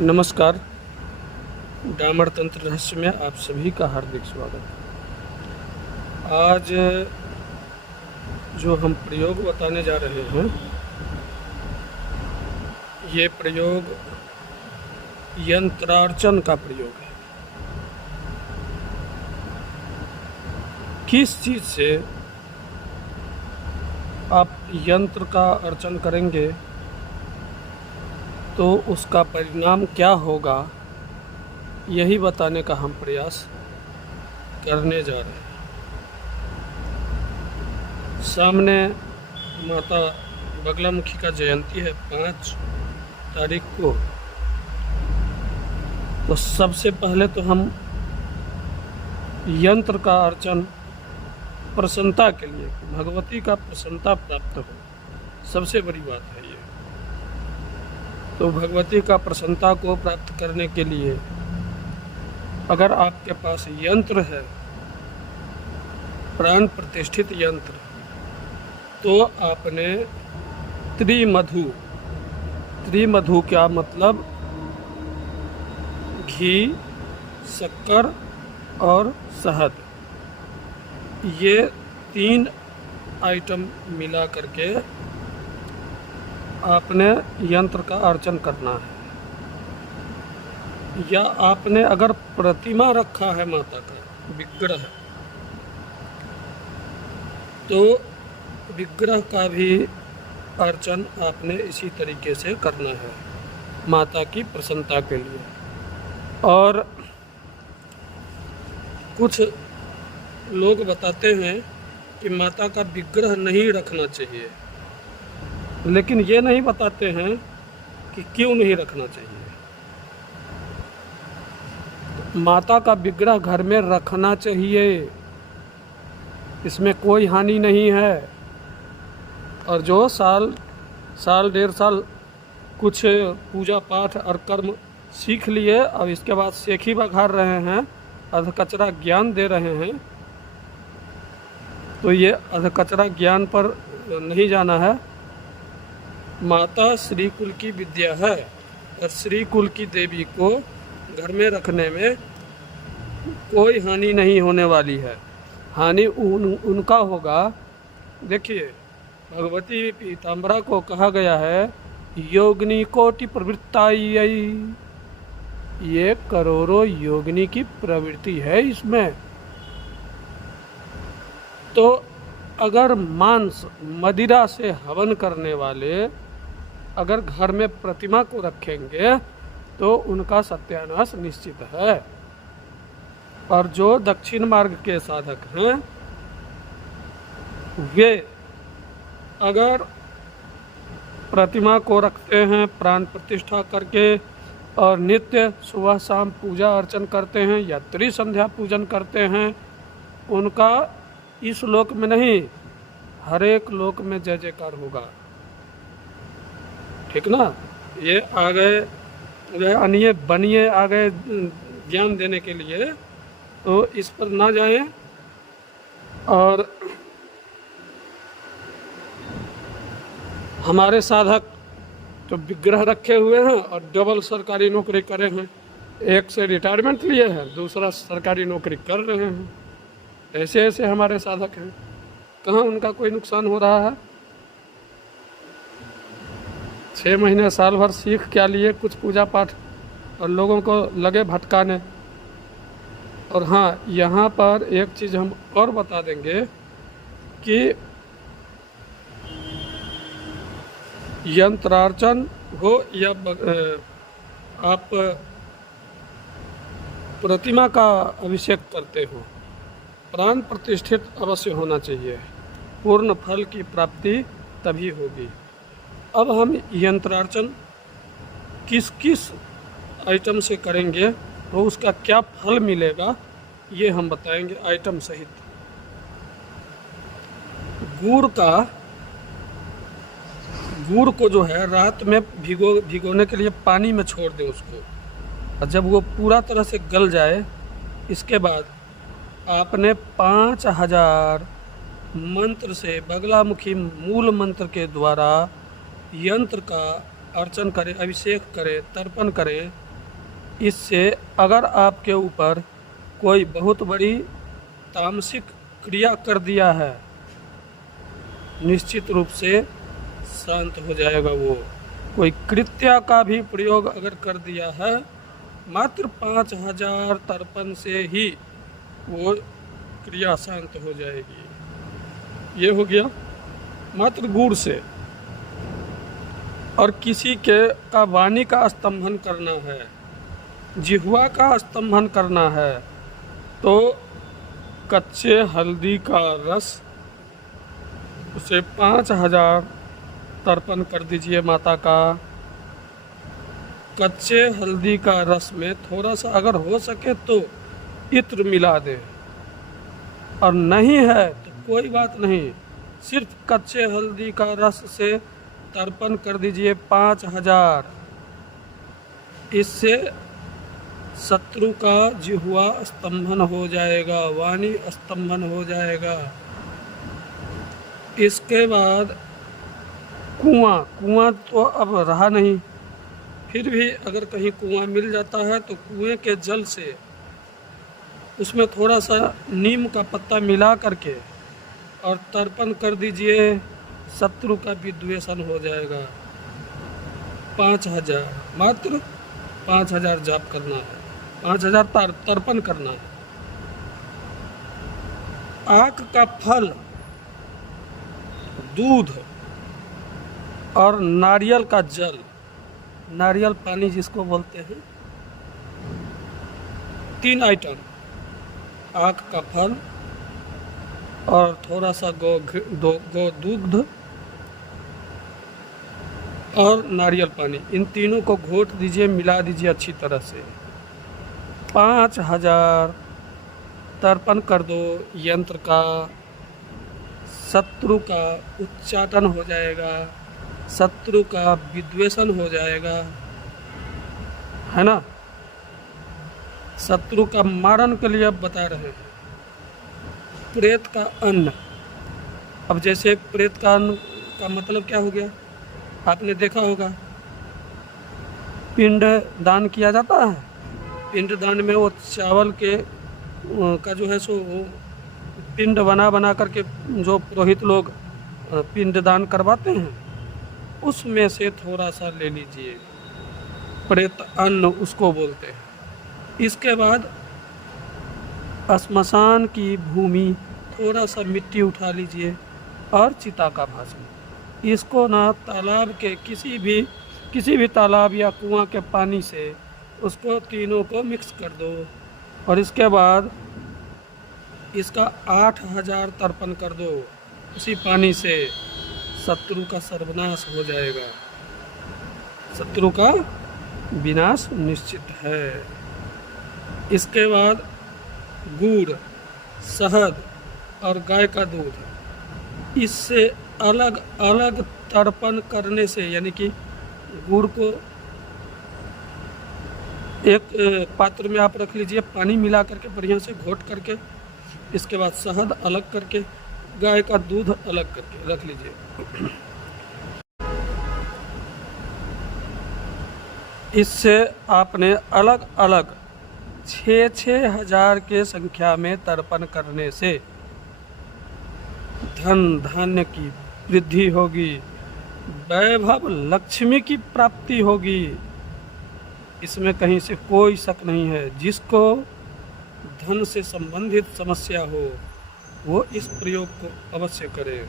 नमस्कार। डामर तंत्र रहस्य में आप सभी का हार्दिक स्वागत है। आज जो हम प्रयोग बताने जा रहे हैं, ये प्रयोग यंत्रार्चन का प्रयोग है। किस चीज़ से आप यंत्र का अर्चन करेंगे तो उसका परिणाम क्या होगा, यही बताने का हम प्रयास करने जा रहे हैं। सामने माता बगलामुखी का जयंती है 5 तारीख को। तो सबसे पहले तो हम यंत्र का अर्चन प्रसन्नता के लिए, भगवती का प्रसन्नता प्राप्त हो, सबसे बड़ी बात है ये। तो भगवती का प्रसन्नता को प्राप्त करने के लिए अगर आपके पास यंत्र है, प्राण प्रतिष्ठित यंत्र, तो आपने त्रिमधु क्या मतलब, घी, शक्कर और शहद, ये 3 आइटम मिला करके आपने यंत्र का अर्चन करना है। या आपने अगर प्रतिमा रखा है माता का विग्रह, तो विग्रह का भी अर्चन आपने इसी तरीके से करना है माता की प्रसन्नता के लिए। और कुछ लोग बताते हैं कि माता का विग्रह नहीं रखना चाहिए, लेकिन ये नहीं बताते हैं कि क्यों नहीं रखना चाहिए। माता का विग्रह घर में रखना चाहिए, इसमें कोई हानि नहीं है। और जो साल 1.5 साल कुछ पूजा पाठ और कर्म सीख लिए, अब इसके बाद सेखी बघार रहे हैं, अधकचरा ज्ञान दे रहे हैं, तो ये अधकचरा ज्ञान पर नहीं जाना है। माता श्री कुल की विद्या है और श्री कुल की देवी को घर में रखने में कोई हानि नहीं होने वाली है। हानि उनका होगा। देखिए, भगवती पीताम्बरा को कहा गया है योगिनी कोटि प्रवृत्ताई, ये करोड़ों योगिनी की प्रवृत्ति है इसमें। तो अगर मांस मदिरा से हवन करने वाले अगर घर में प्रतिमा को रखेंगे तो उनका सत्यानाश निश्चित है। और जो दक्षिण मार्ग के साधक हैं, वे अगर प्रतिमा को रखते हैं प्राण प्रतिष्ठा करके और नित्य सुबह शाम पूजा अर्चन करते हैं या त्रिसंध्या पूजन करते हैं, उनका इस लोक में नहीं, हर एक लोक में जय जयकार होगा। ठीक ना। ये आ गए अनिए बनिए आ गए ज्ञान देने के लिए, तो इस पर ना जाएं। और हमारे साधक तो विग्रह रखे हुए हैं और डबल सरकारी नौकरी करे हैं, एक से रिटायरमेंट लिए हैं, दूसरा सरकारी नौकरी कर रहे हैं। ऐसे ऐसे हमारे साधक हैं, कहाँ उनका कोई नुकसान हो रहा है। 6 महीने साल भर सीख क्या लिए कुछ पूजा पाठ और लोगों को लगे भटकाने। और हाँ, यहाँ पर एक चीज़ हम और बता देंगे कि यंत्रार्चन हो या आप प्रतिमा का अभिषेक करते हो, प्राण प्रतिष्ठित अवश्य होना चाहिए, पूर्ण फल की प्राप्ति तभी होगी। अब हम यंत्रार्चन किस किस आइटम से करेंगे तो उसका क्या फल मिलेगा, ये हम बताएंगे आइटम सहित। गुड़ को जो है रात में भिगोने के लिए पानी में छोड़ दें उसको, और जब वो पूरा तरह से गल जाए, इसके बाद आपने 5000 मंत्र से बगलामुखी मूल मंत्र के द्वारा यंत्र का अर्चन करें, अभिषेक करें, तर्पण करें इससे अगर आपके ऊपर कोई बहुत बड़ी तामसिक क्रिया कर दिया है, निश्चित रूप से शांत हो जाएगा। वो कोई कृत्या का भी प्रयोग अगर कर दिया है, मात्र 5000 तर्पण से ही वो क्रिया शांत हो जाएगी। ये हो गया मात्र गुड़ से। और किसी के का वाणी का स्तंभन करना है, जिह्वा का स्तंभन करना है, तो कच्चे हल्दी का रस उसे 5000 तर्पण कर दीजिए माता का। कच्चे हल्दी का रस में थोड़ा सा अगर हो सके तो इत्र मिला दे, और नहीं है तो कोई बात नहीं, सिर्फ कच्चे हल्दी का रस से तर्पण कर दीजिए 5000। इससे शत्रु का जिह्वा स्तंभन हो जाएगा, वाणी स्तंभन हो जाएगा। इसके बाद कुआं तो अब रहा नहीं, फिर भी अगर कहीं कुआं मिल जाता है तो कुएं के जल से उसमें थोड़ा सा नीम का पत्ता मिला करके और तर्पण कर दीजिए, शत्रु का विद्वेषण हो जाएगा। 5000, मात्र 5000 जाप करना है, 5000 तर्पण करना है। आक का फल, दूध और नारियल का जल, नारियल पानी जिसको बोलते हैं, 3 आइटम, आक का फल और थोड़ा सा गो दूध और नारियल पानी, इन तीनों को घोट दीजिए, मिला दीजिए अच्छी तरह से। 5000 तर्पण कर दो यंत्र का, शत्रु का उच्चाटन हो जाएगा, शत्रु का विद्वेषण हो जाएगा, है ना। शत्रु का मारण के लिए अब बता रहे हैं। प्रेत का अन्न, अब जैसे प्रेत का अन्न का मतलब क्या हो गया, आपने देखा होगा, पिंड दान किया जाता है। पिंड दान में वो चावल के का जो है सो वो पिंड बना करके जो पुरोहित लोग पिंड दान करवाते हैं, उसमें से थोड़ा सा ले लीजिए, प्रेत अन्न उसको बोलते हैं। इसके बाद श्मशान की भूमि, थोड़ा सा मिट्टी उठा लीजिए और चिता का भाषण, इसको ना तालाब के किसी भी तालाब या कुआं के पानी से उसको तीनों को मिक्स कर दो, और इसके बाद इसका 8000 तर्पण कर दो उसी पानी से। शत्रु का सर्वनाश हो जाएगा, शत्रु का विनाश निश्चित है। इसके बाद गुड़, शहद और गाय का दूध, इससे अलग अलग तर्पण करने से, यानी कि गुड़ को एक पात्र में आप रख लीजिए, पानी मिला करके बढ़िया से घोट करके, इसके बाद शहद अलग करके, गाय का दूध अलग करके रख लीजिए। इससे आपने अलग अलग 6-6 हजार के संख्या में तर्पण करने से धन धान्य की वृद्धि होगी, वैभव लक्ष्मी की प्राप्ति होगी, इसमें कहीं से कोई शक नहीं है। जिसको धन से संबंधित समस्या हो वो इस प्रयोग को अवश्य करे।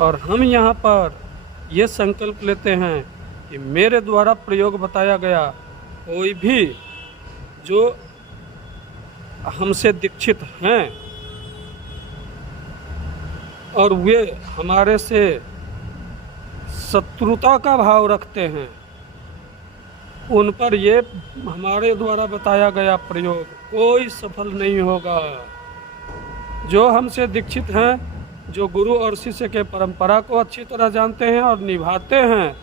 और हम यहाँ पर ये संकल्प लेते हैं कि मेरे द्वारा प्रयोग बताया गया कोई भी जो हमसे दीक्षित हैं और वे हमारे से शत्रुता का भाव रखते हैं, उन पर ये हमारे द्वारा बताया गया प्रयोग कोई सफल नहीं होगा। जो हमसे दीक्षित हैं, जो गुरु और शिष्य के परंपरा को अच्छी तरह जानते हैं और निभाते हैं,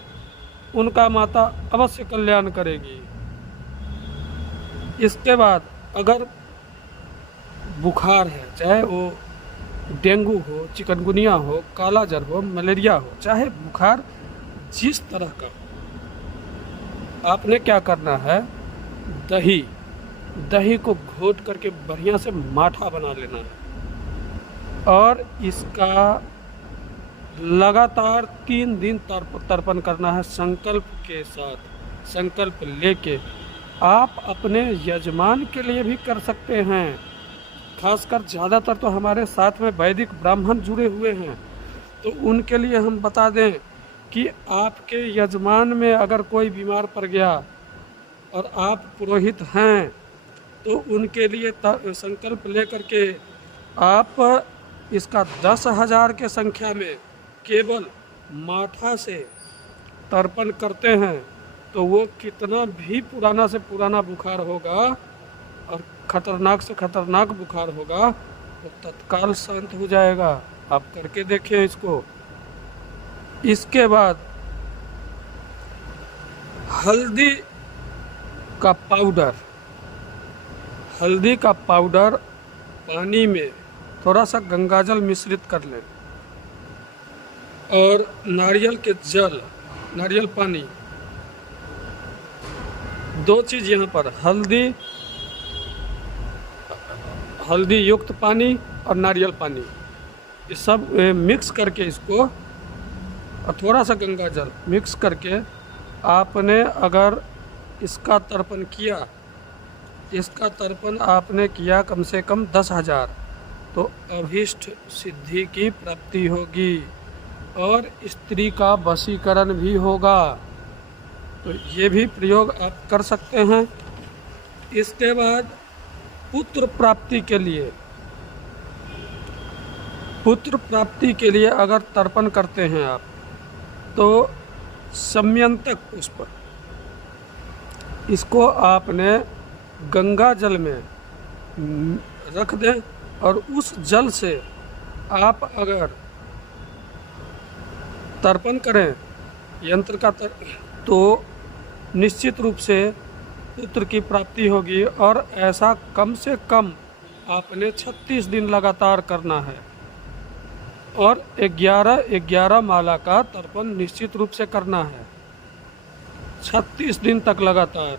उनका माता अवश्य कल्याण करेगी। इसके बाद अगर बुखार है, चाहे वो डेंगू हो, चिकनगुनिया हो, काला जर हो, मलेरिया हो, चाहे बुखार जिस तरह का, आपने क्या करना है, दही, दही को घोट करके बढ़िया से माठा बना लेना है और इसका लगातार 3 दिन तर्पण करना है संकल्प के साथ। संकल्प लेके आप अपने यजमान के लिए भी कर सकते हैं। खासकर ज़्यादातर तो हमारे साथ में वैदिक ब्राह्मण जुड़े हुए हैं, तो उनके लिए हम बता दें कि आपके यजमान में अगर कोई बीमार पड़ गया और आप पुरोहित हैं तो उनके लिए संकल्प लेकर के आप इसका 10,000 के संख्या में केवल माठा से तर्पण करते हैं तो वो कितना भी पुराना से पुराना बुखार होगा और ख़तरनाक से ख़तरनाक बुखार होगा वो तत्काल शांत हो जाएगा। आप करके देखें इसको। इसके बाद हल्दी का पाउडर, हल्दी का पाउडर पानी में थोड़ा सा गंगाजल मिश्रित कर लें और नारियल के जल, नारियल पानी, 2 चीज़ यहाँ पर, हल्दी युक्त पानी और नारियल पानी, ये सब मिक्स करके इसको और थोड़ा सा गंगा जल मिक्स करके आपने अगर इसका तर्पण किया, इसका तर्पण आपने किया कम से कम 10,000, तो अभीष्ट सिद्धि की प्राप्ति होगी और स्त्री का वशीकरण भी होगा। तो ये भी प्रयोग आप कर सकते हैं। इसके बाद पुत्र प्राप्ति के लिए अगर तर्पण करते हैं आप तो सम्यंतक पुष्प, इसको आपने गंगा जल में रख दें और उस जल से आप अगर तर्पण करें यंत्र का तो निश्चित रूप से पुत्र की प्राप्ति होगी। और ऐसा कम से कम आपने 36 दिन लगातार करना है और 11 माला का तर्पण निश्चित रूप से करना है 36 दिन तक लगातार,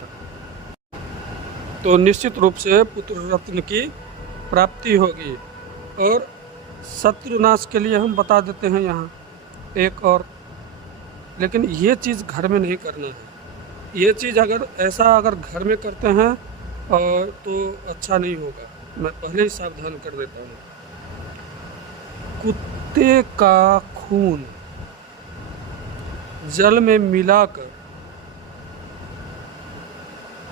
तो निश्चित रूप से पुत्र रत्न की प्राप्ति होगी। और शत्रुनाश के लिए हम बता देते हैं यहाँ एक और, लेकिन ये चीज़ घर में नहीं करना है। ये चीज़ अगर घर में करते हैं और तो अच्छा नहीं होगा, मैं पहले ही सावधान कर देता हूँ। कुत्ते का खून जल में मिलाकर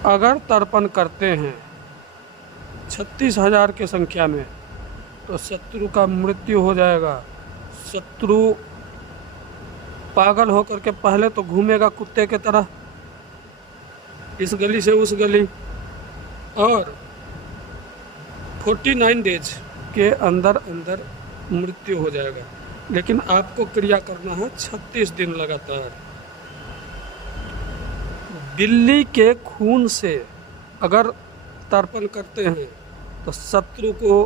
अगर तर्पण करते हैं 36,000 के संख्या में तो शत्रु का मृत्यु हो जाएगा। शत्रु पागल होकर के पहले तो घूमेगा कुत्ते के तरह इस गली से उस गली, और 49 डेज के अंदर मृत्यु हो जाएगा। लेकिन आपको क्रिया करना है 36 दिन लगातार। बिल्ली के खून से अगर तर्पण करते हैं तो शत्रु को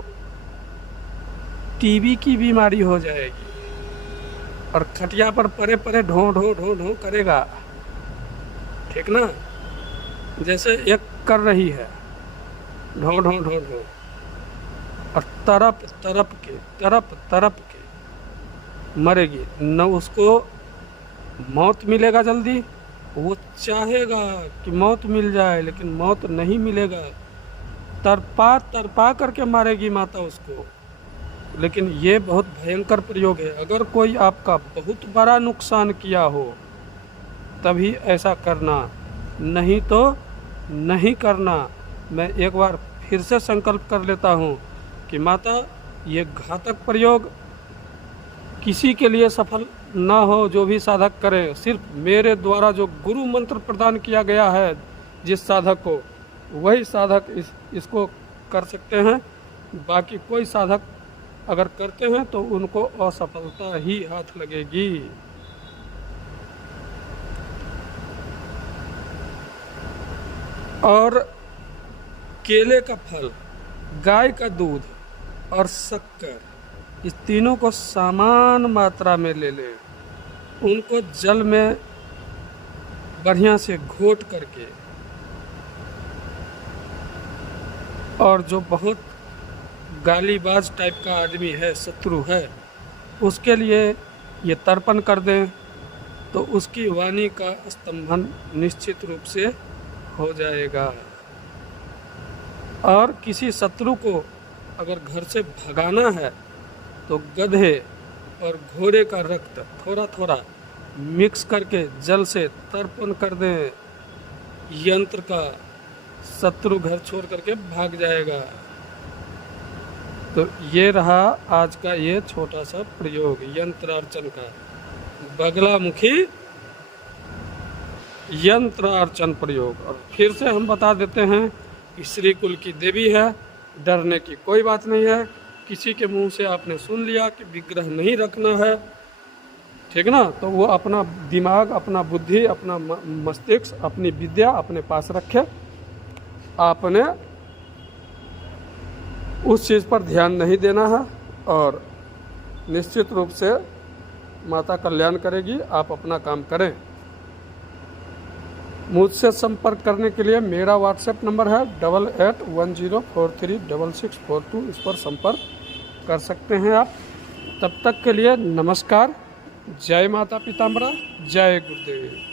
टीबी की बीमारी हो जाएगी और खटिया पर परे परे ढो ढो ढो ढो करेगा, ठीक ना, जैसे एक कर रही है ढो ढो ढो ढो, और तरप के मरेगी। न उसको मौत मिलेगा जल्दी, वो चाहेगा कि मौत मिल जाए लेकिन मौत नहीं मिलेगा, तरपा करके मारेगी माता उसको। लेकिन ये बहुत भयंकर प्रयोग है। अगर कोई आपका बहुत बड़ा नुकसान किया हो तभी ऐसा करना, नहीं तो नहीं करना। मैं एक बार फिर से संकल्प कर लेता हूँ कि माता ये घातक प्रयोग किसी के लिए सफल ना हो। जो भी साधक करे, सिर्फ मेरे द्वारा जो गुरु मंत्र प्रदान किया गया है जिस साधक को, वही साधक इसको कर सकते हैं। बाकी कोई साधक अगर करते हैं तो उनको असफलता ही हाथ लगेगी। और केले का फल, गाय का दूध और शक्कर, इस तीनों को समान मात्रा में ले लें। उनको जल में बढ़िया से घोट करके और जो बहुत गालीबाज टाइप का आदमी है, शत्रु है, उसके लिए ये तर्पण कर दें तो उसकी वाणी का स्तंभन निश्चित रूप से हो जाएगा। और किसी शत्रु को अगर घर से भगाना है तो गधे और घोड़े का रक्त थोड़ा थोड़ा मिक्स करके जल से तर्पण कर दें, यंत्र का, शत्रु घर छोड़ करके भाग जाएगा। तो ये रहा आज का ये छोटा सा प्रयोग यंत्र अर्चन का, बगलामुखी यंत्र अर्चन प्रयोग। और फिर से हम बता देते हैं कि श्री कुल की देवी है, डरने की कोई बात नहीं है। किसी के मुंह से आपने सुन लिया कि विग्रह नहीं रखना है, ठीक ना, तो वो अपना दिमाग, अपना बुद्धि, अपना मस्तिष्क, अपनी विद्या अपने पास रखे। आपने उस चीज़ पर ध्यान नहीं देना है और निश्चित रूप से माता कल्याण करेगी। आप अपना काम करें। मुझसे संपर्क करने के लिए मेरा व्हाट्सएप नंबर है 8810436642। इस पर संपर्क कर सकते हैं आप। तब तक के लिए नमस्कार। जय माता पीताम्बरा, जय गुरुदेव।